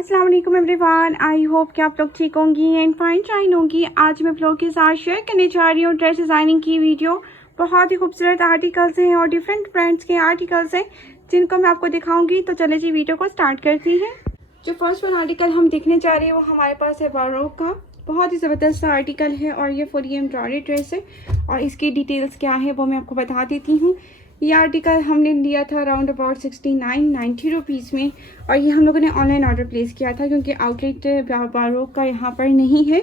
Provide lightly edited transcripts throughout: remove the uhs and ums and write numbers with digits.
अस्सलाम वालेकुम everyone, I hope कि आप लोग ठीक होंगी एंड फाइन शाइन होंगी। आज मैं आप लोगों के साथ शेयर करने जा रही हूँ ड्रेस डिज़ाइनिंग की वीडियो। बहुत ही खूबसूरत आर्टिकल्स हैं और डिफरेंट ब्रांड्स के आर्टिकल्स हैं जिनको मैं आपको दिखाऊंगी। तो चले जी वीडियो को स्टार्ट करती हैं। जो फर्स्ट वन आर्टिकल हम देखने जा रहे हैं वो हमारे पास है बारोक का। बहुत ही ज़बरदस्त आर्टिकल है और ये फुली एम्ब्रॉयडरी ड्रेस है और इसकी डिटेल्स क्या है वो मैं आपको बता देती हूँ। ये आर्टिकल हमने लिया था अराउंड अबाउट 69-90 रुपीज़ में और ये हम लोगों ने ऑनलाइन ऑर्डर प्लेस किया था क्योंकि आउटलेट बारोक का यहाँ पर नहीं है।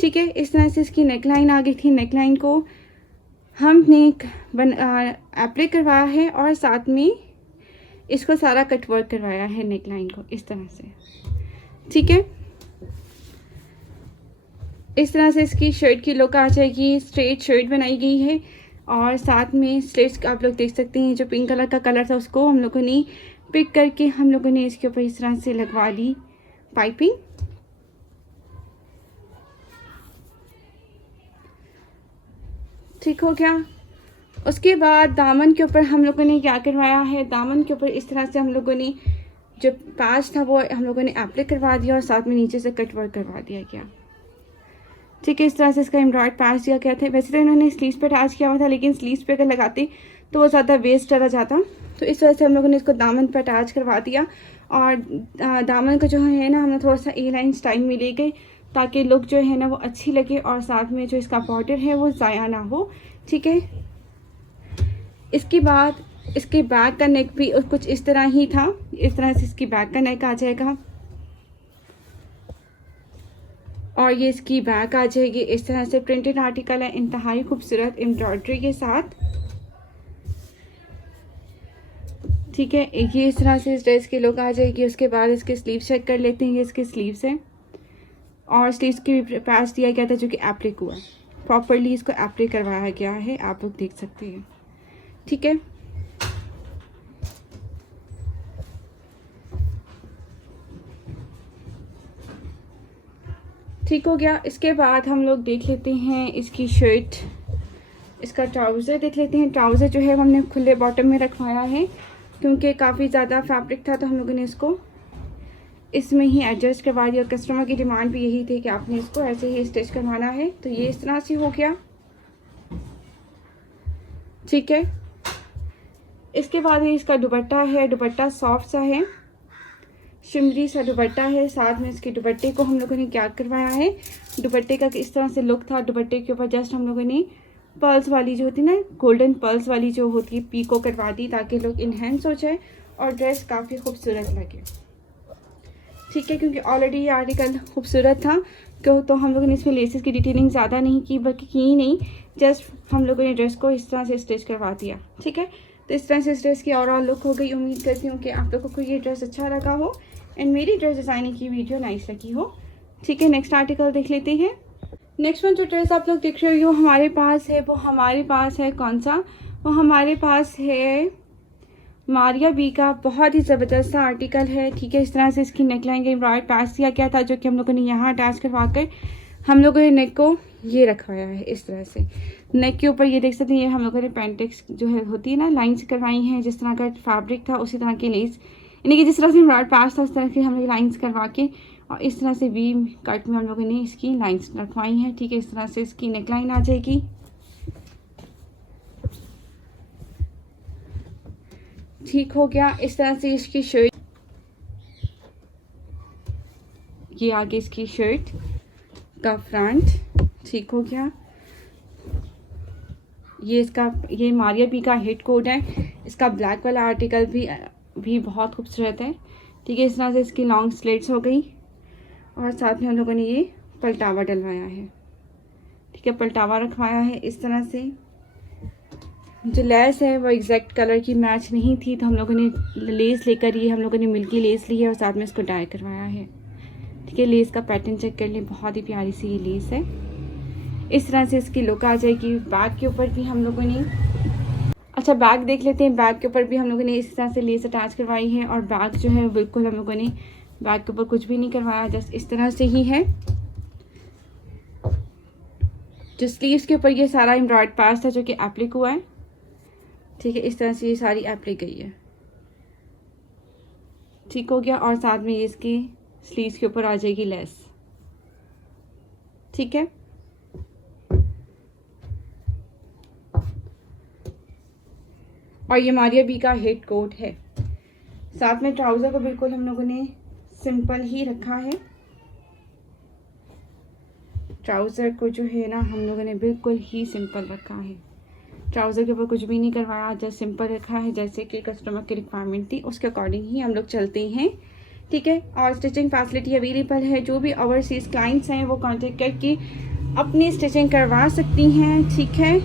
ठीक है, इस तरह से इसकी नेकलाइन आ गई थी। नेकलाइन को हमने एप्लाई करवाया है और साथ में इसको सारा कट वर्क करवाया है नेकलाइन को इस तरह से। ठीक है, इस तरह से इसकी शर्ट की लुक आ जाएगी। स्ट्रेट शर्ट बनाई गई है और साथ में स्लीव्स आप लोग देख सकते हैं। जो पिंक कलर का कलर था उसको हम लोगों ने पिक करके हम लोगों ने इसके ऊपर इस तरह से लगवा ली पाइपिंग। ठीक हो गया। उसके बाद दामन के ऊपर हम लोगों ने क्या करवाया है, दामन के ऊपर इस तरह से हम लोगों ने जो पैच था वो हम लोगों ने एप्लाई करवा दिया और साथ में नीचे से कट वर्क करवा दिया गया। ठीक है, इस तरह से इसका एम्ब्रॉयड पैच दिया गया था। वैसे तो इन्होंने स्लीव्स पे अटैच किया हुआ था लेकिन स्लीव्स पे अगर लगाते तो वो ज़्यादा वेस्ट चला जाता, तो इस वजह से हम लोगों ने इसको दामन पे अटैच करवा दिया। और दामन को जो है ना हमने थोड़ा सा ए लाइन स्टाइल में ले गए ताकि लुक जो है ना वो अच्छी लगे और साथ में जो इसका बॉर्डर है वो ज़ाया ना हो। ठीक है, इसके बाद इसके बैक का नेक भी कुछ इस तरह ही था। इस तरह से इसकी बैक का नेक आ जाएगा और ये इसकी बैक आ जाएगी। इस तरह से प्रिंटेड आर्टिकल है, इंतहाई खूबसूरत एम्ब्रॉयडरी के साथ। ठीक है, ये इस तरह से इस ड्रेस की लुक आ जाएगी। उसके बाद इसके स्लीव चेक कर लेते हैं। ये इसके स्लीव्स हैं और स्लीव्स की भी पैच दिया गया था जो कि एप्लिक हुआ है। प्रॉपरली इसको एप्लिक करवाया गया है, आप लोग देख सकते हैं। ठीक है, ठीक हो गया। इसके बाद हम लोग देख लेते हैं इसकी शर्ट, इसका ट्राउज़र देख लेते हैं। ट्राउज़र जो है वो हमने खुले बॉटम में रखवाया है क्योंकि काफ़ी ज़्यादा फैब्रिक था तो हम लोगों ने इसको इसमें ही एडजस्ट करवा दिया। कस्टमर की डिमांड भी यही थी कि आपने इसको ऐसे ही स्टिच करवाना है, तो ये इस तरह से हो गया। ठीक है, इसके बाद ये इसका दुपट्टा है। दुपट्टा सॉफ्ट सा है, शिमरी सा दुपट्टा है। साथ में इसके दुपट्टे को हम लोगों ने क्या करवाया है, दुपट्टे का इस तरह से लुक था। दुपट्टे के ऊपर जस्ट हम लोगों ने पर्ल्स वाली जो होती है ना, गोल्डन पर्ल्स वाली जो होती है, पीको करवा दी ताकि लुक इन्हेंस हो जाए और ड्रेस काफ़ी खूबसूरत लगे। ठीक है, क्योंकि ऑलरेडी ये आर्टिकल खूबसूरत था क्यों, तो हम लोगों ने इसमें लेसेस की डिटेलिंग ज़्यादा नहीं की, बल्कि की ही नहीं, जस्ट हम लोगों ने ड्रेस को इस तरह से स्टिच करवा दिया। ठीक है, तो इस तरह से इस ड्रेस की ओवरऑल लुक हो गई। उम्मीद करती हूँ कि आप लोगों को ये ड्रेस अच्छा लगा हो एंड मेरी ड्रेस डिज़ाइनिंग की वीडियो नाइस लगी हो। ठीक है, नेक्स्ट आर्टिकल देख लेते हैं। नेक्स्ट वन जो ड्रेस आप लोग देख रहे हो हमारे पास है, वो हमारे पास है कौन सा, वो हमारे पास है मारिया बी का। बहुत ही ज़बरदस्त सा आर्टिकल है। ठीक है, इस तरह से इसकी नेकलाइन का एम्ब्रॉयड पैच दिया गया था जो कि हम लोगों ने यहाँ अटैच करवा कर हम लोगों ने नेक को ये रखवाया है। इस तरह से नेक के ऊपर ये देख सकते हैं, ये हम लोगों ने पेंटेक्स जो है होती है ना लाइन्स करवाई हैं। जिस तरह का फैब्रिक था उसी तरह की लेस, यानी कि जिस तरह से एम्ब्रॉयड पैच था उस तरह की हम लोग लाइन्स करवा के और इस तरह से वी कट में हम लोगों ने इसकी लाइन्स रखवाई हैं। ठीक है, इस तरह से इसकी नेकलाइन आ जाएगी। ठीक हो गया। इस तरह से इसकी शर्ट, ये आगे इसकी शर्ट का फ्रंट। ठीक हो गया। ये इसका ये मारिया बी का हेड कोट है। इसका ब्लैक वाला आर्टिकल भी बहुत खूबसूरत है। ठीक है, इस तरह से इसकी लॉन्ग स्लीव्स हो गई और साथ में हम लोगों ने ये पलटावा डलवाया है। ठीक है, पलटावा रखवाया है। इस तरह से जो लेस है वो एग्जैक्ट कलर की मैच नहीं थी तो हम लोगों ने लेस लेकर ये हम लोगों ने मिल्की लेस ली है और साथ में इसको डाई करवाया है। ठीक है, लेस का पैटर्न चेक कर लें, बहुत ही प्यारी सी ये लेस है। इस तरह से इसकी लुक आ जाएगी। बैक के ऊपर भी हम लोगों ने, अच्छा बैक देख लेते हैं। बैक के ऊपर भी हम लोगों ने इस तरह से लेस अटैच करवाई है और बैक जो है बिल्कुल हम लोगों ने बैक के ऊपर कुछ भी नहीं करवाया, जस्ट इस तरह से ही है। जो स्लीव्स के ऊपर ये सारा एम्ब्रॉयड पैच था जो कि एप्लिक हुआ है। ठीक है, इस तरह से ये सारी एप्लिक गई है। ठीक हो गया। और साथ में ये इसकी स्लीव्स के ऊपर आ जाएगी लेस, ठीक है। और ये मारिया बी का हेड कोट है। साथ में ट्राउज़र को बिल्कुल हम लोगों ने सिंपल ही रखा है। ट्राउज़र को जो है ना हम लोगों ने बिल्कुल ही सिंपल रखा है। ट्राउज़र के ऊपर कुछ भी नहीं करवाया, जस्ट सिंपल रखा है, जैसे कि कस्टमर की रिक्वायरमेंट थी उसके अकॉर्डिंग ही हम लोग चलते हैं, ठीक है। और स्टिचिंग फैसिलिटी अवेलेबल है। जो भी ओवरसीज़ क्लाइंट्स हैं वो कांटेक्ट करके अपनी स्टिचिंग करवा सकती हैं, ठीक है।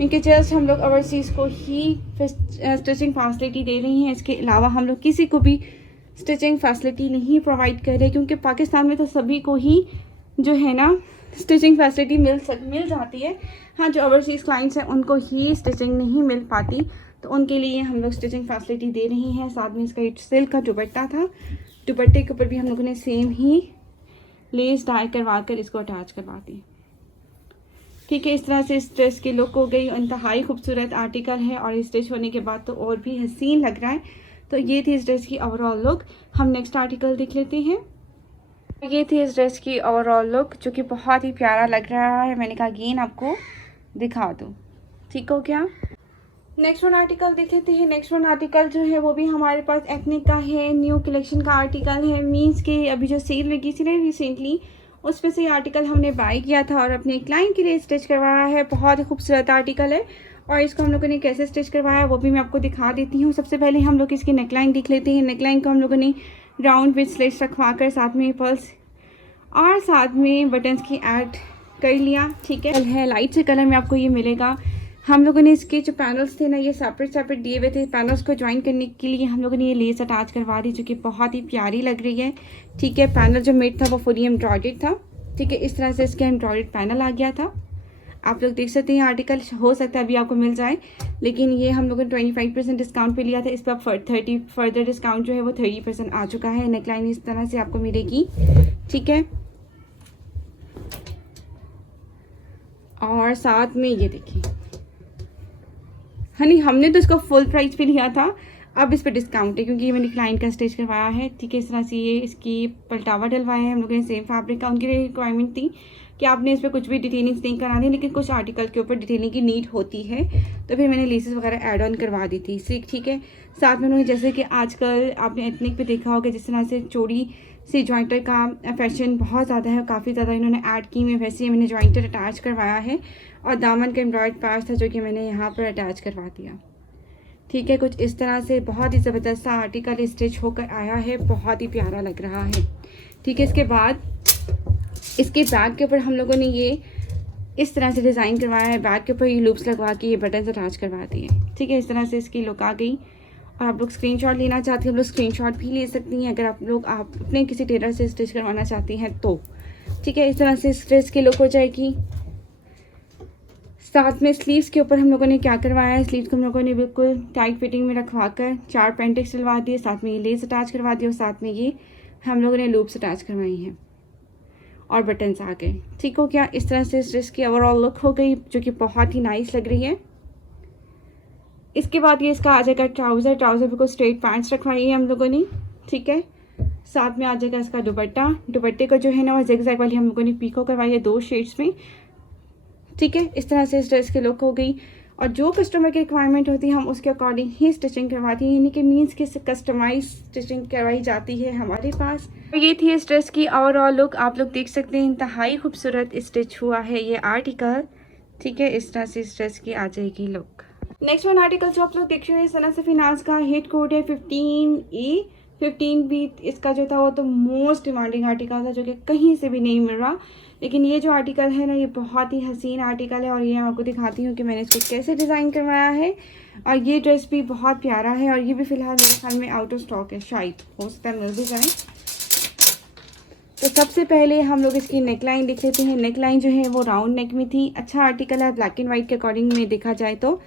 इनके जस्ट हम लोग ओवरसीज़ को ही स्टिचिंग फैसिलिटी दे रही हैं। इसके अलावा हम लोग किसी को भी स्टिचिंग फैसिलिटी नहीं प्रोवाइड कर रहे, क्योंकि पाकिस्तान में तो सभी को ही जो है ना स्टिचिंग फैसिलिटी मिल जाती है। हाँ, जो ओवरसीज़ क्लाइंट्स हैं उनको ही स्टिचिंग नहीं मिल पाती, तो उनके लिए हम लोग स्टिचिंग फैसिलिटी दे रही हैं। साथ में इसका सिल्क का दुपट्टा था, दुपट्टे के ऊपर भी हम लोगों ने सेम ही लेस डाई करवा कर इसको अटैच करवा दी, ठीक है। इस तरह से इस ड्रेस की लुक हो गई। इंतहाई खूबसूरत आर्टिकल है और स्टिच होने के बाद तो और भी हसीन लग रहा है। तो ये थी इस ड्रेस की ओवरऑल लुक। हम नेक्स्ट आर्टिकल देख लेते हैं। ये थी इस ड्रेस की ओवरऑल लुक, जो कि बहुत ही प्यारा लग रहा है। मैंने कहा अगेन आपको दिखा दूँ, ठीक हो गया। नेक्स्ट वन आर्टिकल देख लेते हैं। नेक्स्ट वन आर्टिकल जो है वो भी हमारे पास एथनिक का है, न्यू कलेक्शन का आर्टिकल है। मीन्स के अभी जो सेल लगी थी ना रिसेंटली, उस पर से आर्टिकल हमने बाय किया था और अपने क्लाइंट के लिए स्टिच करवाया है। बहुत ही खूबसूरत आर्टिकल है और इसको हम लोगों ने कैसे स्टिच करवाया वो भी मैं आपको दिखा देती हूँ। सबसे पहले हम लोग इसकी नेकलाइन देख लेते हैं। नेकलाइन को हम लोगों ने राउंड विथ स्लिट्स रखवा कर साथ में पर्ल्स और साथ में बटन्स की ऐड कर लिया, ठीक है। लाइट से कलर में आपको ये मिलेगा। हम लोगों ने इसके जो पैनल्स थे ना ये सेपरेट दिए हुए थे। पैनल्स को ज्वाइन करने के लिए हम लोगों ने ये लेस अटैच करवा दी, जो कि बहुत ही प्यारी लग रही है, ठीक है। पैनल जो मेड था वो फुली एम्ब्रॉयडर्ड था, ठीक है। इस तरह से इसके एम्ब्रॉयडर्ड पैनल आ गया था। आप लोग देख सकते हैं आर्टिकल, हो सकता है अभी आपको मिल जाए, लेकिन ये हम लोगों ने 25% डिस्काउंट पे लिया था। इस पर फर्दर डिस्काउंट जो है वो 30% आ चुका है। नेकलाइन इस तरह से आपको मिलेगी, ठीक है। और साथ में ये देखिए हनी, हमने तो इसको फुल प्राइस पे लिया था, अब इस पर डिस्काउंट है क्योंकि ये मैंने क्लाइंट का स्टिच करवाया है, ठीक है। इस तरह से ये इसकी पलटावा डलवाया है हम लोगों ने सेम फैब्रिक का। उनकी रिक्वायरमेंट थी कि आपने इस पर कुछ भी डिटेलिंग नहीं करानी, लेकिन कुछ आर्टिकल के ऊपर डिटेलिंग की नीड होती है, तो फिर मैंने लेसेस वगैरह ऐड ऑन करवा दी थी, ठीक है। साथ में उन्होंने जैसे कि आजकल आपने एथनिक पे देखा होगा जिस तरह से चोड़ी से जॉइंटर का फैशन बहुत ज़्यादा है, काफ़ी ज़्यादा इन्होंने ऐड की में, वैसे ही मैंने जॉइंटर अटैच करवाया है और दामन का एम्ब्रॉयड पार्ट था जो कि मैंने यहाँ पर अटैच करवा दिया, ठीक है। कुछ इस तरह से बहुत ही ज़बरदस्त सा आर्टिकल स्टिच होकर आया है, बहुत ही प्यारा लग रहा है, ठीक है। इसके बाद इसके बैक के ऊपर हम लोगों ने ये इस तरह से डिज़ाइन करवाया है। बैक के ऊपर ये लूप्स लगवा के ये बटन अटैच करवा दिए, ठीक है। इस तरह से इसकी लुक आ गई। और आप लोग स्क्रीनशॉट लेना चाहते हैं, आप लोग स्क्रीनशॉट भी ले सकती हैं अगर आप लोग अपने किसी टेलर से स्टिच करवाना चाहती हैं तो, ठीक है। इस तरह से इस ड्रेस की लुक हो जाएगी। साथ में स्लीव्स के ऊपर हम लोगों ने क्या करवाया है, स्लीव्स को हम लोगों ने बिल्कुल टाइट फिटिंग में रखवा कर 4 पेंटेक्स डलवा दिए, साथ में ये लेस अटैच करवा दिए और साथ में ये हम लोगों ने लूप्स अटैच करवाई हैं और बटन्स आ गए, ठीक हो गया। इस तरह से इस ड्रेस की ओवरऑल लुक हो गई, जो कि बहुत ही नाइस लग रही है। इसके बाद ये इसका आ जाएगा ट्राउज़र। ट्राउज़र बिल्कुल स्ट्रेट पैंट्स रखवाई है हम लोगों ने, ठीक है। साथ में आ जाएगा इसका दुपट्टा। दुपट्टे को जो है ना वो ज़िगज़ैग वाली हम लोगों ने पीको करवाई है 2 शेड्स में, ठीक है। इस तरह से इस ड्रेस की लुक हो गई और जो कस्टमर की रिक्वायरमेंट होती है हम उसके अकॉर्डिंग ही स्टिचिंग करवाती हैं, यानी कि मीन्स कि कस्टमाइज स्टिचिंग करवाई जाती है हमारे पास। तो ये थी इस ड्रेस की ओवरऑल लुक। आप लोग देख सकते हैं इंतहाई खूबसूरत स्टिच हुआ है ये आर्टिकल, ठीक है। इस तरह से इस ड्रेस की आ जाएगी लुक। नेक्स्ट वन आर्टिकल जो आप लोग देख रहे हैं सना सफीनाज का हेड कोड है 15A। 15 भी इसका जो था वो तो मोस्ट डिमांडिंग आर्टिकल था, जो कि कहीं से भी नहीं मिल रहा। लेकिन ये जो आर्टिकल है ना ये बहुत ही हसीन आर्टिकल है और ये मैं आपको दिखाती हूँ कि मैंने इसको कैसे डिज़ाइन करवाया है। और ये ड्रेस भी बहुत प्यारा है और ये भी फ़िलहाल मेरे ख्याल में आउट ऑफ स्टॉक है, शायद हो सकता है मिल भी जाए। तो सबसे पहले हम लोग इसकी नेकलाइन देख लेते हैं। नेकलाइन जो है वो राउंड नेक में थी। अच्छा आर्टिकल है, ब्लैक एंड वाइट के अकॉर्डिंग में देखा जाए तो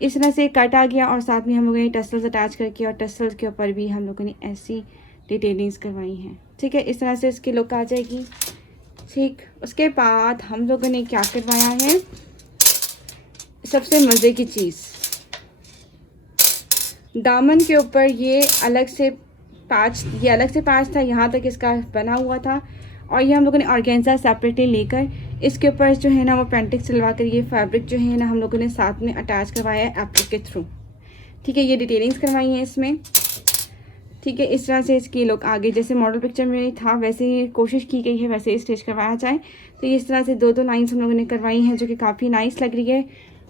इस तरह से कट आ गया और साथ में हम लोगों ने टसल्स अटैच करके और टसल्स के ऊपर भी हम लोगों ने ऐसी डिटेलिंग्स करवाई हैं, ठीक है। इस तरह से इसकी लुक आ जाएगी, ठीक। उसके बाद हम लोगों ने क्या करवाया है, सबसे मज़े की चीज़, दामन के ऊपर ये अलग से पैच, ये अलग से पैच था, यहाँ तक इसका बना हुआ था। और ये हम लोगों ने ऑर्गेन्जा सेपरेटली लेकर इसके ऊपर जो है ना वो पेंटिक्स सिलवा कर ये फैब्रिक जो है ना हम लोगों ने साथ में अटैच करवाया है एप्लिक के थ्रू। ठीक है, ये डिटेलिंग्स करवाई हैं इसमें। ठीक है, इस तरह से इसकी लुक आगे जैसे मॉडल पिक्चर में था वैसे ही कोशिश की गई है, वैसे स्टिच करवाया जाए। तो इस तरह से 2-2 लाइन्स हम लोगों ने करवाई हैं जो कि काफ़ी नाइस लग रही है।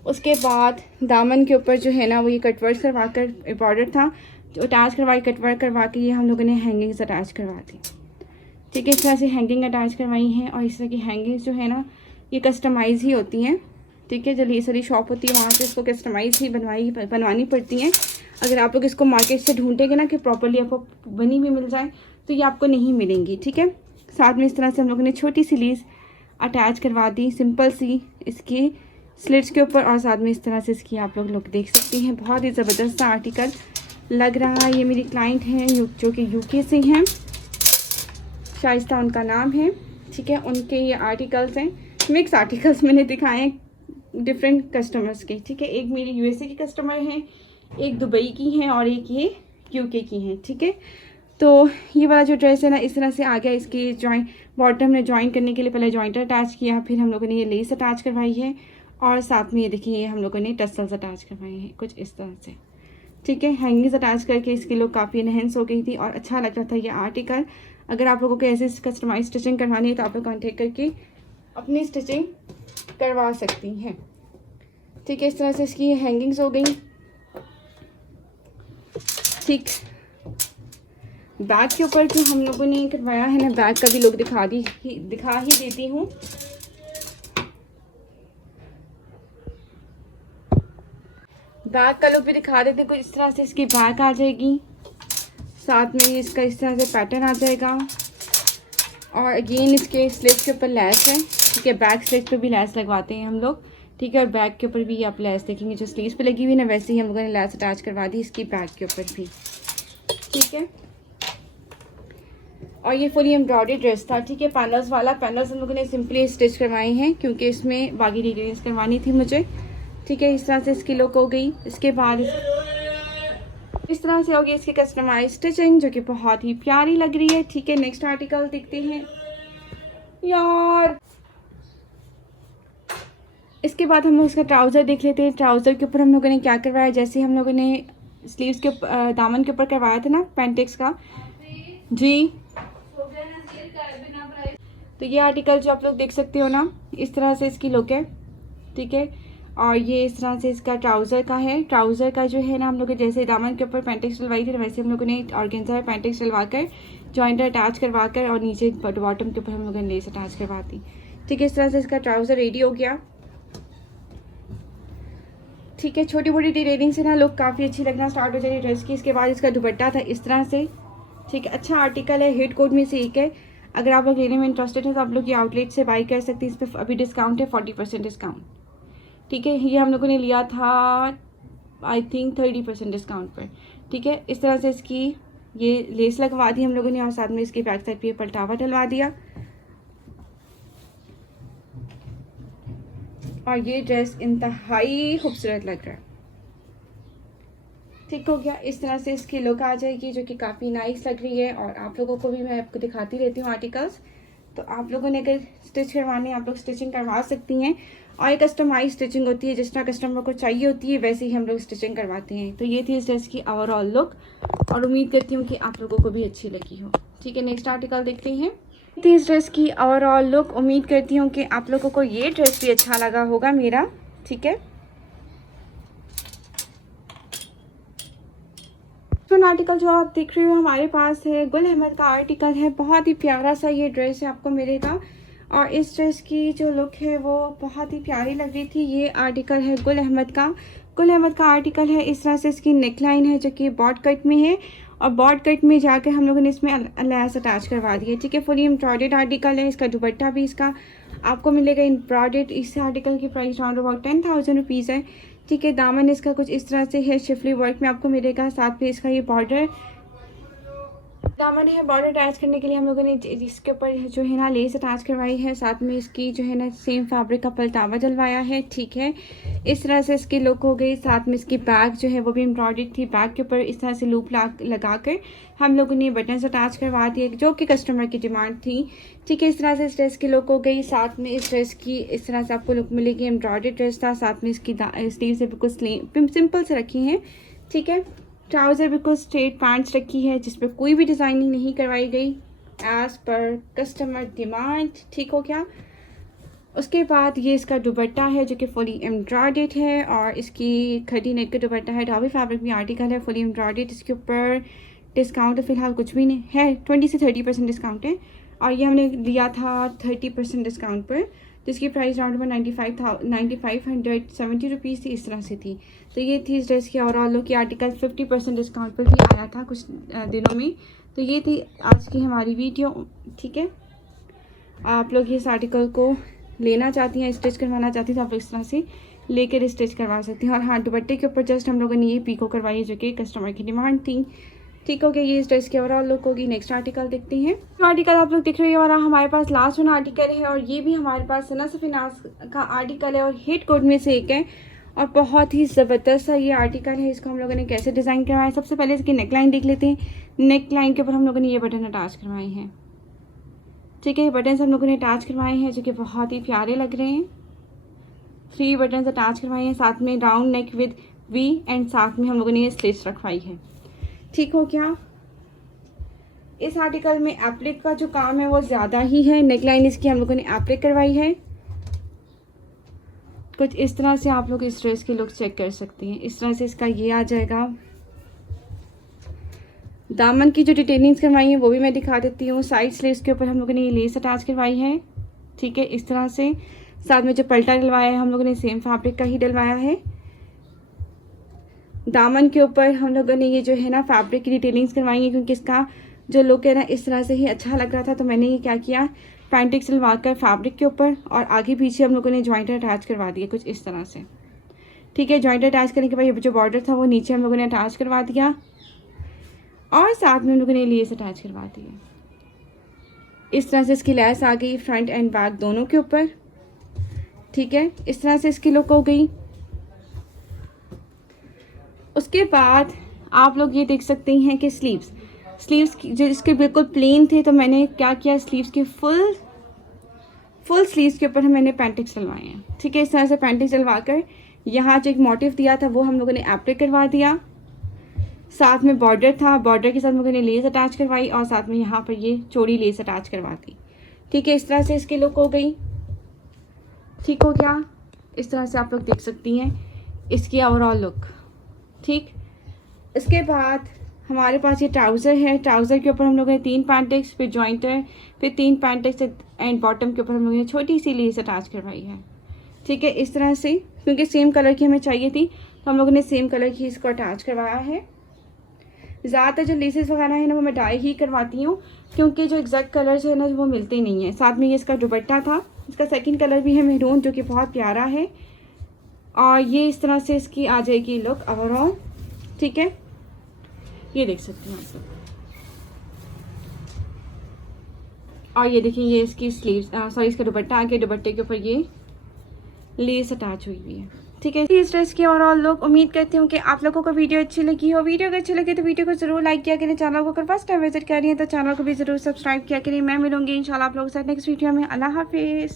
उसके बाद दामन के ऊपर जो है ना वो ये कटवर्क करवा कर बॉर्डर था जो अटैच करवाई, कटवर्क करवा के ये हम लोगों ने हैंगिंग्स अटैच करवा दी। ठीक है, इस तरह से हैंगिंग अटैच करवाई हैं। और इस तरह की हैंगिंग्स जो है ना ये कस्टमाइज़ ही होती हैं। ठीक है, जो लेसरी शॉप होती है वहाँ से इसको कस्टमाइज़ ही बनवानी पड़ती हैं। अगर आप लोग इसको मार्केट से ढूंढेंगे ना कि प्रॉपर्ली आपको बनी हुई मिल जाए तो ये आपको नहीं मिलेंगी। ठीक है, साथ में इस तरह से हम लोगों ने छोटी सी लीज अटैच करवा दी सिंपल सी इसकी स्लिट्स के ऊपर। और साथ में इस तरह से इसकी आप लोग देख सकती हैं, बहुत ही ज़बरदस्त सा आर्टिकल लग रहा है। ये मेरी क्लाइंट हैं जो कि यूके से हैं, शाइस्ता उनका नाम है। ठीक है, उनके ये आर्टिकल्स हैं, मिक्स आर्टिकल्स मैंने दिखाए हैं डिफरेंट कस्टमर्स के। ठीक है, एक मेरी यूएसए की कस्टमर हैं, एक दुबई की हैं और एक ये यूके की हैं। ठीक है, तो ये वाला जो ड्रेस है ना इस तरह से आ गया। इसकी जॉइंट बॉटम ने जॉइन करने के लिए पहले जॉइंटर अटैच किया, फिर हम लोगों ने ये लेस अटैच करवाई है और साथ में ये देखिए ये हम लोगों ने टसल्स अटैच करवाए हैं कुछ इस तरह से। ठीक है, हैंगिंग्स अटैच करके इसकी लुक काफ़ी एनहेंस हो गई थी और अच्छा लग रहा था ये आर्टिकल। अगर आप लोगों को ऐसे कस्टमाइज स्टिचिंग करवानी है तो आप लोग कॉन्टेक्ट करके अपनी स्टिचिंग करवा सकती हैं। ठीक है, इस तरह से इसकी हैंगिंग्स हो गई। ठीक, बैग के ऊपर जो हम लोगों ने करवाया है ना, बैग का भी लुक दिखा ही देती हूँ। बैग का लुक भी दिखा देते, कुछ इस तरह से इसकी बैग आ जाएगी, साथ में इसका इस तरह से पैटर्न आ जाएगा और अगेन इसके स्लीव के ऊपर लेस है। ठीक है, बैक स्लीव पे भी लेस लगवाते हैं हम लोग। ठीक है, और बैक के ऊपर भी आप लेस देखेंगे जो स्लीव्स पे लगी हुई ना वैसे ही हम लोगों ने लेस अटैच करवा दी इसकी बैक के ऊपर भी। ठीक है, और ये फुली एम्ब्रॉयडरी ड्रेस था। ठीक है, पैनल्स वाला, पैनल्स हम लोगों ने सिंपली स्टिच करवाए हैं क्योंकि इसमें बाकी डिटेल्स करवानी थी मुझे। ठीक है, इस तरह से इसकी लुक हो गई। इसके बाद इस तरह से होगी इसकी कस्टमाइज स्टिचिंग जो कि बहुत ही प्यारी लग रही है। ठीक है, नेक्स्ट आर्टिकल देखते हैं यार। इसके बाद हम लोग इसका ट्राउज़र देख लेते हैं। ट्राउज़र के ऊपर हम लोगों ने क्या करवाया, जैसे हम लोगों ने स्लीव्स के दामन के ऊपर करवाया था ना पेंटेक्स का जी। तो ये आर्टिकल जो आप लोग देख सकते हो ना इस तरह से इसकी लुक है। ठीक है, और ये इस तरह से इसका ट्राउज़र का है। ट्राउज़र का जो है ना हम लोग जैसे दामन के ऊपर पेंटेक्स डलवाई थी वैसे हम लोगों ने ऑर्गेन्जा में पेंटेक्स डलवा कर जॉइंटर अटैच करवा कर और नीचे बॉटम के ऊपर हम लोगों ने लेस अटैच करवा दी। ठीक है, इस तरह से इसका ट्राउज़र रेडी हो गया। ठीक है, छोटी मोटी डिटेलिंग से ना लुक काफ़ी अच्छी लगना स्टार्ट हो जाएगी ड्रेस की। इसके बाद इसका दुपट्टा था इस तरह से। ठीक है, अच्छा आर्टिकल है, हिट कोड में से एक है। अगर आप लोग लेने में इंटरेस्टेड है तो आप लोग ये आउटलेट से बाई कर सकते हैं। इस पर अभी डिस्काउंट है 40% डिस्काउंट। ठीक है, ये हम लोगों ने लिया था आई थिंक 30% डिस्काउंट पर। ठीक है, इस तरह से इसकी ये लेस लगवा दी हम लोगों ने और साथ में इसकी बैक साइड पे पलटावा डलवा दिया। और ये ड्रेस इंतहाई खूबसूरत लग रहा है। ठीक हो गया, इस तरह से इसकी लुक आ जाएगी जो कि काफ़ी नाइस लग रही है। और आप लोगों को भी मैं आपको दिखाती रहती हूँ आर्टिकल्स, तो आप लोगों ने अगर स्टिच करवाने आप लोग स्टिचिंग करवा सकती हैं। और एक कस्टमाइज स्टिचिंग होती है, जिस तरह कस्टमर को चाहिए होती है वैसे ही हम लोग स्टिचिंग करवाते हैं। तो ये थी इस ड्रेस की ओवरऑल लुक और उम्मीद करती हूँ कि आप लोगों को भी अच्छी लगी हो। ठीक है, नेक्स्ट आर्टिकल देखते हैं। थी इस ड्रेस की ओवरऑल लुक, उम्मीद करती हूँ कि आप लोगों को ये ड्रेस भी अच्छा लगा होगा मेरा। ठीक है, आर्टिकल जो आप देख रहे हो हमारे पास है गुल अहमद का आर्टिकल है। बहुत ही प्यारा सा ये ड्रेस है आपको मिलेगा और इस ड्रेस की जो लुक है वो बहुत ही प्यारी लग रही थी। ये आर्टिकल है गुल अहमद का आर्टिकल है। इस तरह से इसकी नेक लाइन है जो कि बॉड कट में है और बॉड कट में जाकर हम लोगों ने इसमें लेस अटैच करवा दी है। ठीक है, फुली एम्ब्रॉयडर्ड आर्टिकल है। इसका दुपट्टा भी इसका आपको मिलेगा एम्ब्रॉयडर्ड। इस आर्टिकल की प्राइस अराउंड अबाउट 10,000 रुपीज़ है। ठीक है, दामन इसका कुछ इस तरह से है, शिफली वर्क में आपको मिलेगा। साथ में इसका ये बॉर्डर दामन है बॉर्डर अटैच करने के लिए हम लोगों ने इसके ऊपर जो है ना लेस अटैच करवाई है, साथ में इसकी जो है ना सेम फैब्रिक का पलटावा डलवाया है। ठीक है, इस तरह से इसकी लुक हो गई। साथ में इसकी बैक जो है वो भी एम्ब्रॉयडर्ड थी, बैक के ऊपर इस तरह से लूप लगा कर हम लोगों ने बटन्स अटैच करवा दिए जो कि कस्टमर की डिमांड थी। ठीक है, इस तरह से इस ड्रेस की लुक हो गई। साथ में इस ड्रेस की इस तरह से आपको लुक मिलेगी। एम्ब्रॉयडर्ड ड्रेस था, साथ में इसकी स्लीव से बिल्कुल सिंपल से रखी हैं। ठीक है, ट्राउज़र बिल्कुल स्ट्रेट पैंट्स रखी है जिस पर कोई भी डिज़ाइनिंग नहीं करवाई गई, एज़ पर कस्टमर डिमांड। ठीक हो गया। उसके बाद ये इसका दुपट्टा है जो कि फुली एम्ब्रॉयडर्ड है और इसकी खड़ी नेट का दुपट्टा है। डॉबी फैब्रिक में आर्टिकल है, फुली एम्ब्रॉयडर्ड। इसके ऊपर डिस्काउंट फ़िलहाल कुछ भी नहीं है, 20 से 30% डिस्काउंट है और ये हमने लिया था 30% डिस्काउंट पर, जिसकी प्राइस राउंड में 9570 रुपीज़ थी, इस तरह से थी। तो ये थी इस ड्रेस की ओवरऑल लुक। आर्टिकल 50% डिस्काउंट पर भी आया था कुछ दिनों में। तो ये थी आज की हमारी वीडियो। ठीक है, आप लोग इस आर्टिकल को लेना चाहती हैं, स्टिच करवाना चाहती हैं तो आप इस तरह से लेकर स्टिच करवा सकती हैं। और हाँ, दुपट्टे के ऊपर जस्ट हम लोगों ने ये पीको करवाई है जो कि कस्टमर की डिमांड थी। ठीक हो गया, ये इस ड्रेस की ओवरऑल लुक होगी। नेक्स्ट आर्टिकल देखते हैं। आर्टिकल आप लोग दिख रहे हैं और हमारे पास लास्ट वन आर्टिकल है और ये भी हमारे पास सना सफीनाज का आर्टिकल है और हिट कोड में से एक है और बहुत ही ज़बरदस्त सा ये आर्टिकल है। इसको हम लोगों ने कैसे डिज़ाइन करवाया है, सबसे पहले इसकी नेक लाइन देख लेते हैं। नेक लाइन के ऊपर हम लोगों ने ये बटन अटैच करवाए हैं। ठीक है, ये बटन्स हम लोगों ने अटैच करवाए हैं जो कि बहुत ही प्यारे लग रहे हैं। 3 बटन्स अटैच करवाए हैं, साथ में round neck with V and साथ में हम लोगों ने ये स्लिट्स रखवाई है। ठीक हो क्या। इस आर्टिकल में एप्लिक का जो काम है वो ज़्यादा ही है। नेकलाइन इसकी हम लोगों ने एप्लिक करवाई है। कुछ इस तरह से आप लोग इस ड्रेस की लुक चेक कर सकते हैं। इस तरह से इसका ये आ जाएगा। दामन की जो डिटेलिंग्स करवाई है वो भी मैं दिखा देती हूँ। साइड स्लीव्स के ऊपर हम लोगों ने ये लेस अटैच करवाई है। ठीक है, इस तरह से। साथ में जो पल्टा डलवाया है हम लोगों ने सेम फैब्रिक का ही डलवाया है। दामन के ऊपर हम लोगों ने ये जो है ना फैब्रिक की डिटेलिंग्स करवाई है क्योंकि इसका जो लुक है ना इस तरह से ही अच्छा लग रहा था। तो मैंने ये क्या किया, पैंटिक सिलवा कर फैब्रिक के ऊपर और आगे पीछे हम लोगों ने जॉइंटर अटैच करवा दिए कुछ इस तरह से। ठीक है, जॉइंटर अटैच करने के बाद ये जो बॉर्डर था वो नीचे हम लोगों ने अटैच करवा दिया और साथ में हम लोगों ने लेस अटैच करवा दिए। इस तरह से इसकी लेस आ गई फ्रंट एंड बैक दोनों के ऊपर। ठीक है, इस तरह से इसकी लुक हो गई। उसके बाद आप लोग ये देख सकते हैं कि स्लीव्स जो इसके बिल्कुल प्लेन थे तो मैंने क्या किया, स्लीव्स की फुल स्लीव्स के ऊपर मैंने पैंटिक्स डलवाए हैं। ठीक है, इस तरह से पैंटिक्स डलवा कर यहाँ जो एक मोटिव दिया था वो हम लोगों ने एप्लिक करवा दिया। साथ में बॉर्डर था, बॉर्डर के साथ हम लोगों ने लेस अटैच करवाई और साथ में यहाँ पर ये चौड़ी लेस अटैच करवा दी। ठीक है, इस तरह से इसकी लुक हो गई। ठीक हो गया, इस तरह से आप लोग देख सकती हैं इसकी ओवरऑल लुक। ठीक, इसके बाद हमारे पास ये ट्राउज़र है। ट्राउज़र के ऊपर हम लोगों ने 3 पैंटिक्स, फिर जॉइंटर, फिर 3 पैंटिक्स एंड बॉटम के ऊपर हम लोगों ने छोटी सी लेस अटैच करवाई है। ठीक है, इस तरह से क्योंकि सेम कलर की हमें चाहिए थी तो हम लोगों ने सेम कलर की इसको अटैच करवाया है। ज़्यादातर जो लेसेस वगैरह है ना वो मैं डाई ही करवाती हूँ क्योंकि जो एग्जैक्ट कलर्स है ना वो मिलते नहीं हैं। साथ में ये इसका दुपट्टा था, इसका सेकंड कलर भी है मेहरून जो कि बहुत प्यारा है और ये इस तरह से इसकी आ जाएगी लुक ओवरऑल। ठीक है, ये देख सकते हैं आप सब। और ये देखिए ये इसकी स्लीव्स सॉरी इसका दुपट्टा आ गया, दुपट्टे के ऊपर ये लेस अटैच हुई हुई है। ठीक है, इस ड्रेस की ओवरऑल लुक। उम्मीद करती हूँ कि आप लोगों को वीडियो अच्छी लगी हो। वीडियो अगर अच्छी लगी तो वीडियो को जरूर लाइक किया करें। चैनल को अगर फर्स्ट टाइम विजिट कर रही है तो चैनल को भी जरूर सब्सक्राइब किया करें। मैं मिलूंगी इंशाल्लाह आप लोगों के साथ नेक्स्ट वीडियो में। अल्लाह हाफिज़।